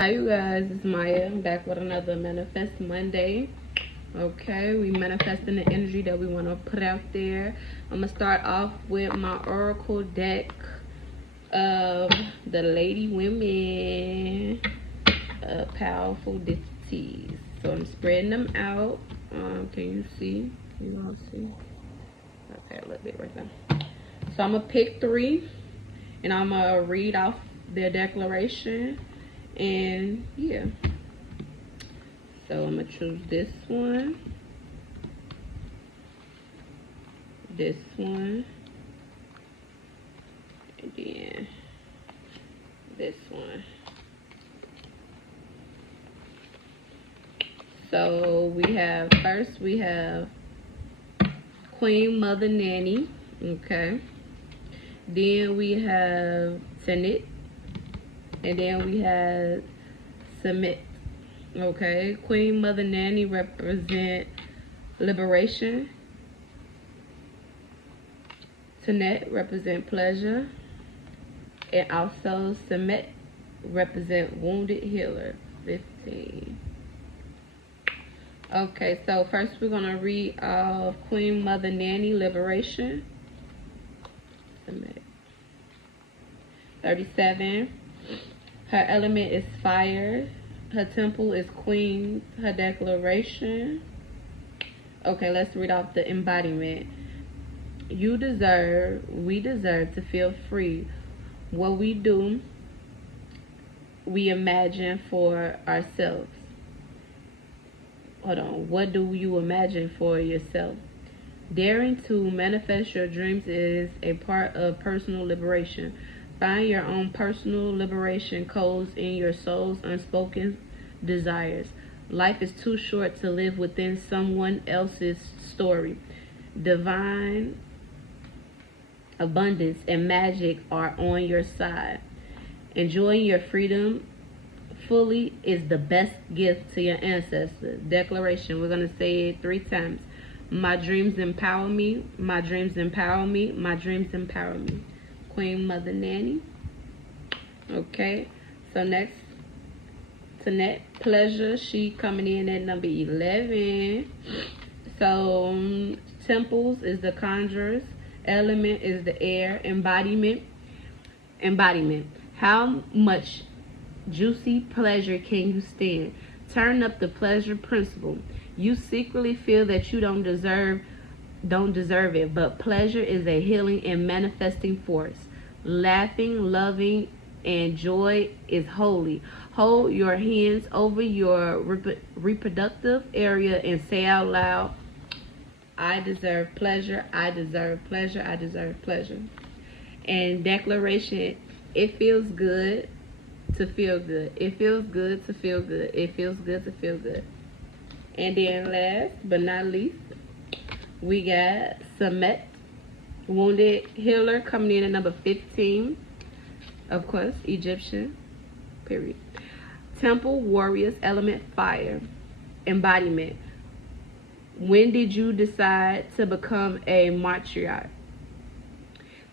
Hi you guys, it's Maya. I'm back with another Manifest Monday. Okay, we manifesting the energy that we want to put out there. I'm gonna start off with my oracle deck of the Lady Women, powerful deities. So I'm spreading them out. Can you see? You all see? Okay, a little bit right there. So I'm gonna pick three, and I'm gonna read off their declaration. And yeah, so I'm gonna choose this one, and then this one. So we have Queen Mother Nanny. Okay, then we have Tanit, and then we have Submit. Okay, Queen Mother Nanny represent liberation. Tanet represent pleasure, and also Submit represent wounded healer. 15. Okay, so first we're gonna read Queen Mother Nanny liberation. Submit. 37. Her element is fire. Her temple is queen. Her declaration. Okay, let's read off the embodiment. We deserve to feel free. What we do, we imagine for ourselves. Hold on. What do you imagine for yourself? Daring to manifest your dreams is a part of personal liberation. Find your own personal liberation codes in your soul's unspoken desires. Life is too short to live within someone else's story. Divine abundance and magic are on your side. Enjoying your freedom fully is the best gift to your ancestors. Declaration. We're going to say it 3 times. My dreams empower me. My dreams empower me. My dreams empower me. Queen Mother Nanny. Okay, so next, Tanet Pleasure. She coming in at number 11. So temples is the conjurers. Element is the air. Embodiment. How much juicy pleasure can you stand? Turn up the pleasure principle. You secretly feel that you don't deserve it, but pleasure is a healing and manifesting force. Laughing, loving, and joy is holy. Hold your hands over your reproductive area and say out loud, I deserve pleasure, I deserve pleasure, I deserve pleasure. And declaration, it feels good to feel good. It feels good to feel good. It feels good to feel good. And then last but not least, we got Samet, wounded healer, coming in at number 15. Of course, Egyptian, period. Temple warriors, element fire. Embodiment. When did you decide to become a matriarch?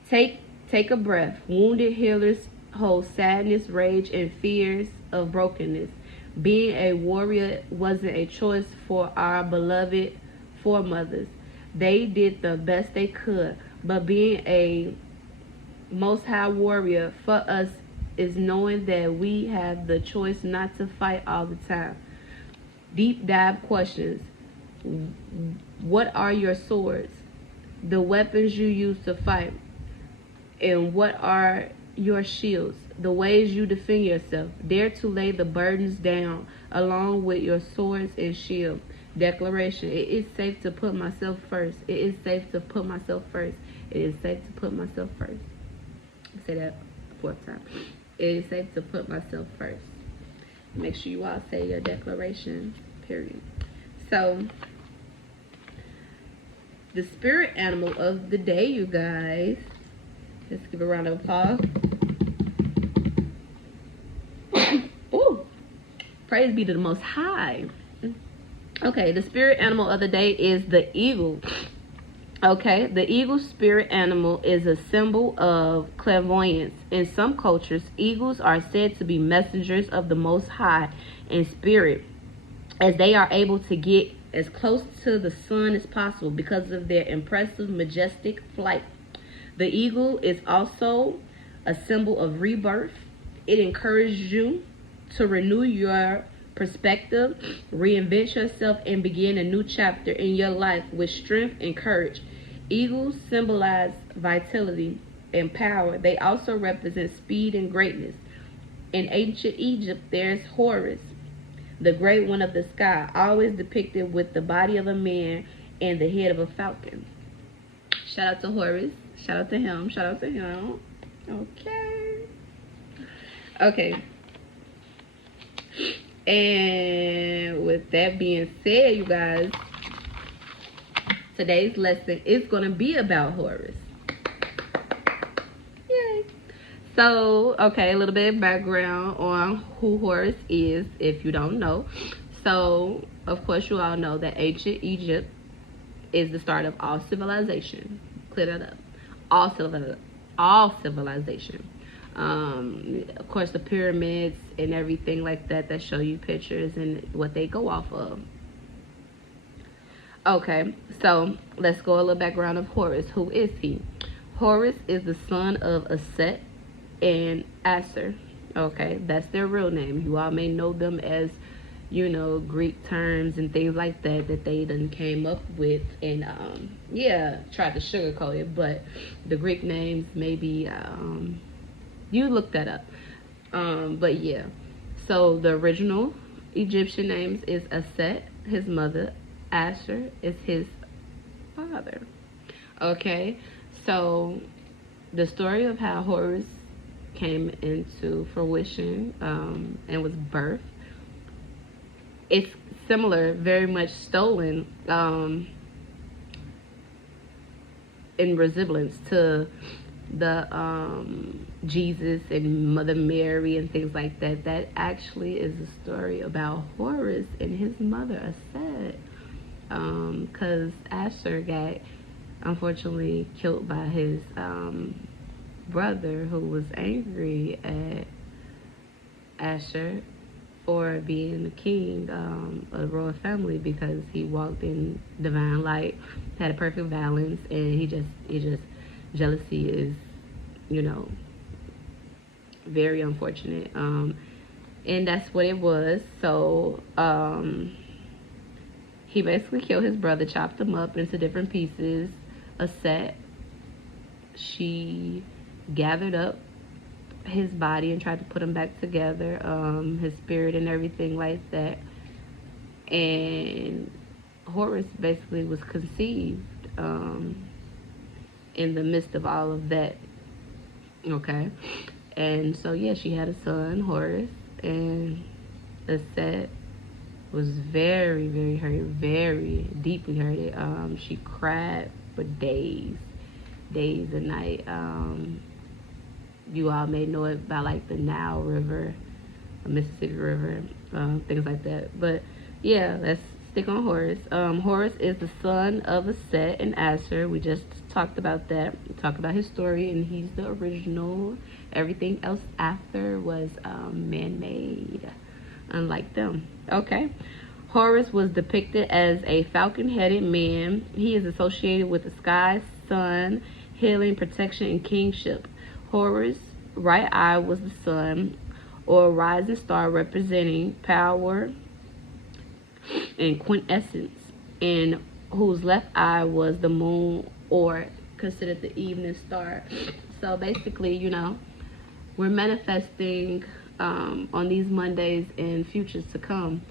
Take a breath. Wounded healers hold sadness, rage, and fears of brokenness. Being a warrior wasn't a choice for our beloved foremothers. They did the best they could, but being a most high warrior for us is knowing that we have the choice not to fight all the time. Deep dive questions. What are your swords? The weapons you use to fight. And what are your shields? The ways you defend yourself. Dare to lay the burdens down along with your swords and shield. Declaration. It is safe to put myself first. It is safe to put myself first. It is safe to put myself first. Say that 4th time. It is safe to put myself first. Make sure you all say your declaration, period. So, the spirit animal of the day, you guys. Let's give a round of applause. Ooh. Praise be to the Most High. Okay, the spirit animal of the day is the eagle. Okay, the eagle spirit animal is a symbol of clairvoyance. In some cultures, eagles are said to be messengers of the Most High in spirit, as they are able to get as close to the sun as possible because of their impressive, majestic flight. The eagle is also a symbol of rebirth. It encourages you to renew your perspective, reinvent yourself, and begin a new chapter in your life with strength and courage. Eagles symbolize vitality and power. They also represent speed and greatness. In ancient Egypt, there's Horus, the great one of the sky, always depicted with the body of a man and the head of a falcon. Shout out to Horus. Shout out to him. Shout out to him. Okay. Okay. And with that being said, you guys, today's lesson is going to be about Horus. Yay. So, okay, a little bit of background on who Horus is, if you don't know. So, of course, you all know that ancient Egypt is the start of all civilization. Clear that up. All civilization. Of course, the pyramids and everything like that show you pictures and what they go off of. Okay, so let's go a little background of Horus. Who is he? Horus is the son of Aset and Aser. Okay, that's their real name. You all may know them as, you know, Greek terms and things like that they done came up with and tried to sugarcoat it, but the Greek names maybe you look that up. But yeah, so the original Egyptian names is Aset, his mother. Asher is his father. Okay, so the story of how Horus came into fruition and was birthed, it's similar, very much stolen in resemblance to the Jesus and Mother Mary and things like that. That actually is a story about Horus and his mother Aset, because Asher got unfortunately killed by his brother, who was angry at Asher for being the king of the royal family because he walked in divine light, had a perfect balance, and it just jealousy is, you know, very unfortunate. And that's what it was. So he basically killed his brother, chopped him up into different pieces. Aset, she gathered up his body and tried to put him back together, his spirit and everything like that. And Horus basically was conceived in the midst of all of that. Okay, and so yeah, she had a son, Horus, and Aset was very, very hurt, very deeply hurted. She cried for days and night. You all may know it by like the Nile River, or Mississippi River, things like that. But yeah, let's stick on Horus. Horus is the son of Aset and Asher. We just talked about that. We talked about his story, and he's the original. Everything else after was man-made, unlike them. Okay. Horus was depicted as a falcon-headed man. He is associated with the sky, sun, healing, protection, and kingship. Horus' right eye was the sun, or rising star, representing power and quintessence, and whose left eye was the moon, or considered the evening star. So basically, you know, we're manifesting on these Mondays and futures to come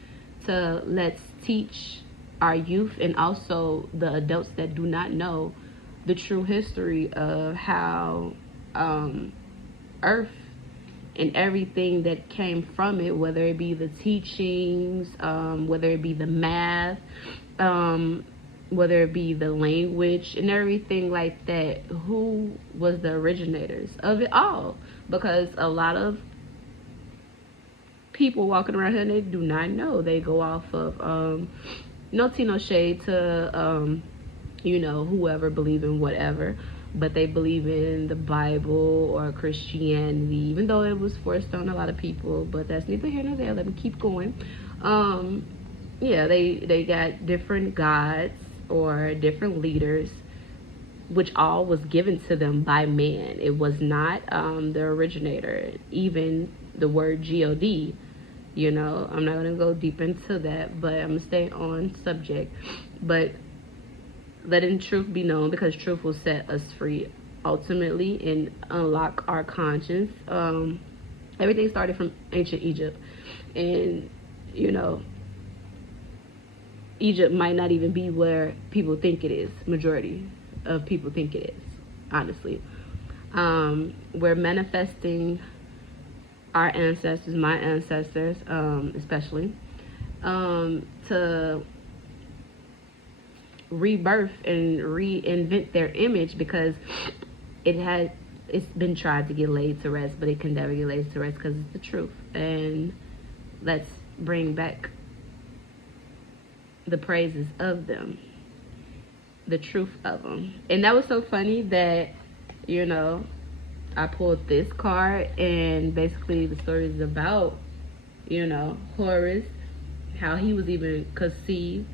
to let's teach our youth and also the adults that do not know the true history of how Earth and everything that came from it, whether it be the teachings, whether it be the math, whether it be the language and everything like that, who was the originators of it all. Because a lot of people walking around here, they do not know. They go off of no tea, no shade to you know, whoever believe in whatever, but they believe in the Bible or Christianity, even though it was forced on a lot of people. But that's neither here nor there. Let me keep going. Yeah, they got different gods or different leaders, which all was given to them by man. It was not the originator. Even the word God, you know, I'm not going to go deep into that, but I'm going to stay on subject. But letting truth be known, because truth will set us free ultimately and unlock our conscience. Everything started from ancient Egypt. And, you know, Egypt might not even be where people think it is. Majority of people think it is, honestly. We're manifesting our ancestors, my ancestors, especially, to rebirth and reinvent their image, because it's been tried to get laid to rest, but it can never get laid to rest because it's the truth. And let's bring back the praises of them, the truth of them. And that was so funny that, you know, I pulled this card, and basically the story is about, you know, Horus, how he was even conceived,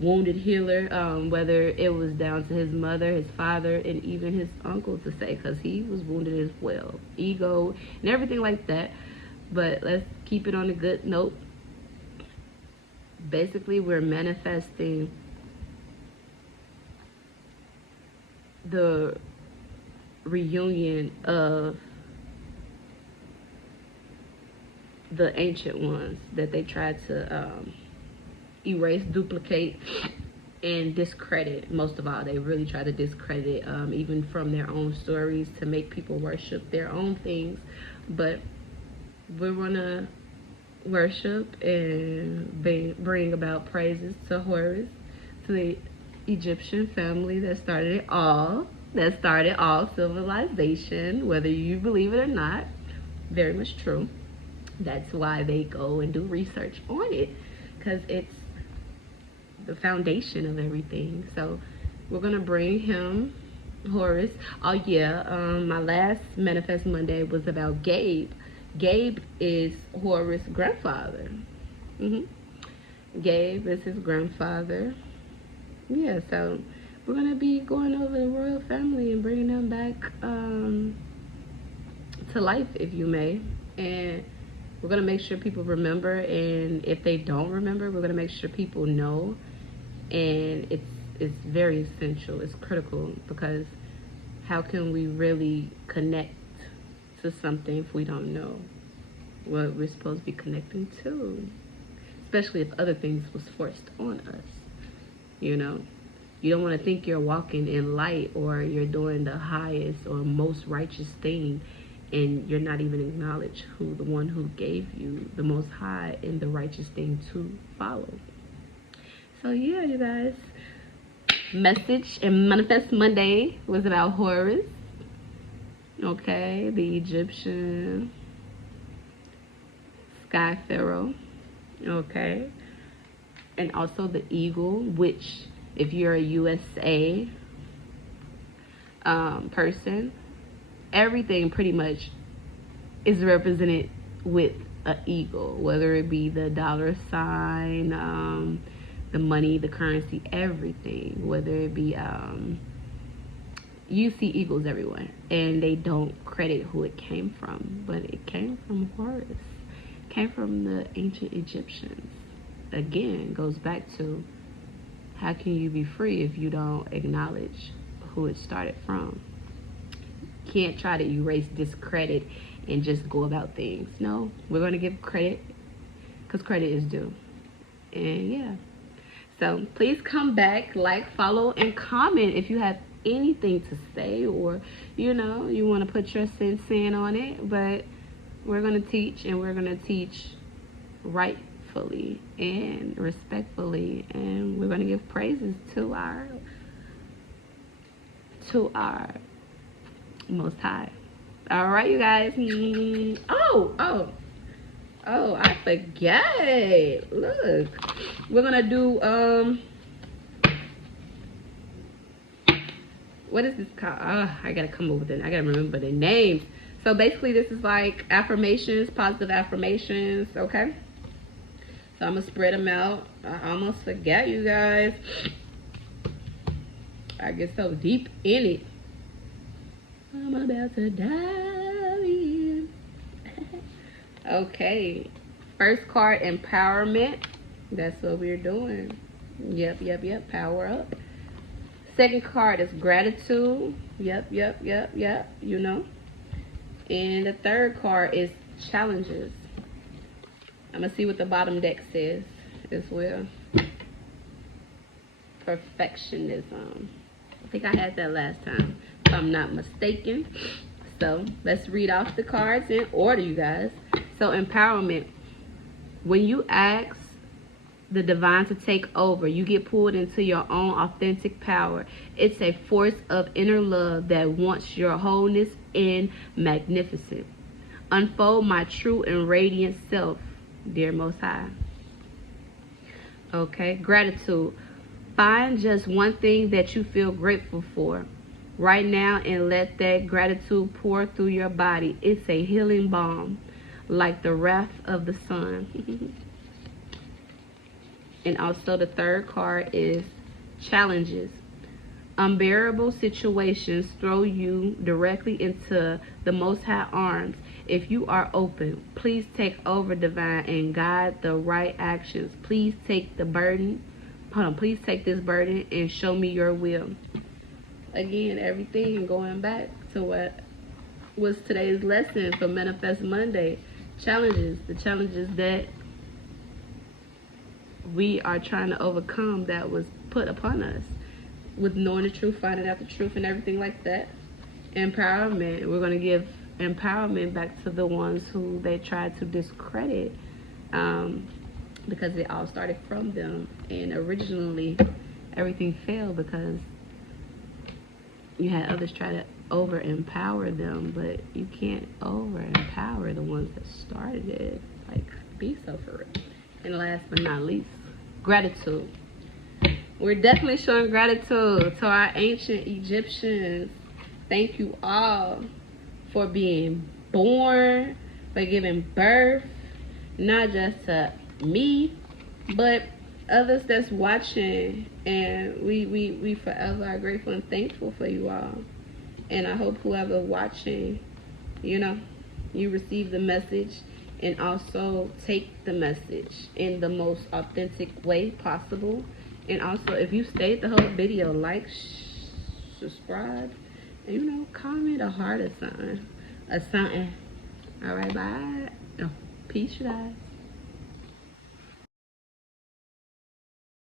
wounded healer, whether it was down to his mother, his father, and even his uncle to say, because he was wounded as well, ego and everything like that. But let's keep it on a good note. Basically, we're manifesting the reunion of the ancient ones that they tried to erase, duplicate, and discredit. Most of all, they really try to discredit, even from their own stories, to make people worship their own things. But we're gonna worship and bring about praises to Horus, to the Egyptian family that started all civilization, whether you believe it or not. Very much true. That's why they go and do research on it, because it's the foundation of everything. So we're gonna bring him, Horus. Oh yeah, my last Manifest Monday was about Gabe. Gabe is Horus' grandfather. Gabe is his grandfather. Yeah, so we're gonna be going over the royal family and bringing them back to life, if you may. And we're gonna make sure people remember, and if they don't remember, we're gonna make sure people know. And it's very essential. It's critical, because how can we really connect to something if we don't know what we're supposed to be connecting to? Especially if other things was forced on us. You know, you don't want to think you're walking in light or you're doing the highest or most righteous thing, and you're not even acknowledge who the one who gave you the most high and the righteous thing to follow. So yeah, you guys, message and Manifest Monday was about Horus. Okay, the Egyptian sky pharaoh. Okay, and also the eagle, which if you're a USA person, everything pretty much is represented with an eagle, whether it be the dollar sign, the money, the currency, everything, whether it be you see eagles everywhere, and they don't credit who it came from, but it came from Horus. It came from the ancient Egyptians. Again, goes back to, how can you be free if you don't acknowledge who it started from? Can't try to erase, discredit, and just go about things. No, we're going to give credit, because credit is due. And yeah, so please come back, like, follow, and comment if you have anything to say, or you know, you want to put your sense in on it. But we're going to teach, and we're going to teach rightfully and respectfully, and we're going to give praises to our Most High. All right, you guys. Oh, I forget. Look, we're gonna do what is this called? I gotta come up with it. I gotta remember the names. So basically this is like affirmations, positive affirmations, okay? So I'm gonna spread them out. I almost forgot, you guys. I get so deep in it. I'm about to dive in. Okay. First card, empowerment. That's what we're doing. Yep. Power up. Second card is gratitude. Yep. You know. And the third card is challenges. I'm going to see what the bottom deck says as well. Perfectionism. I think I had that last time, if I'm not mistaken. So let's read off the cards in order, you guys. So empowerment. When you ask the divine to take over, you get pulled into your own authentic power. It's a force of inner love that wants your wholeness and magnificent. Unfold my true and radiant self, dear Most High. Okay, gratitude. Find just one thing that you feel grateful for right now and let that gratitude pour through your body. It's a healing balm, like the wrath of the sun. And also the third card is challenges. Unbearable situations throw you directly into the Most High arms. If you are open, please take over, divine, and guide the right actions. Please take the burden. Please take this burden and show me your will. Again, everything going back to what was today's lesson for Manifest Monday. Challenges. The challenges that we are trying to overcome that was put upon us. With knowing the truth, finding out the truth, and everything like that. Empowerment. We're going to give empowerment back to the ones who they tried to discredit, because it all started from them. And originally, everything failed because you had others try to over-empower them, but you can't over-empower the ones that started it. Like, be so for it. And last but not least, gratitude. We're definitely showing gratitude to our ancient Egyptians. Thank you all for being born, for giving birth, not just to me, but others that's watching. And we forever are grateful and thankful for you all. And I hope whoever watching, you know, you receive the message and also take the message in the most authentic way possible. And also, if you stayed the whole video, like, subscribe, and, you know, comment a heart or something. All right, bye. Oh, peace, you guys.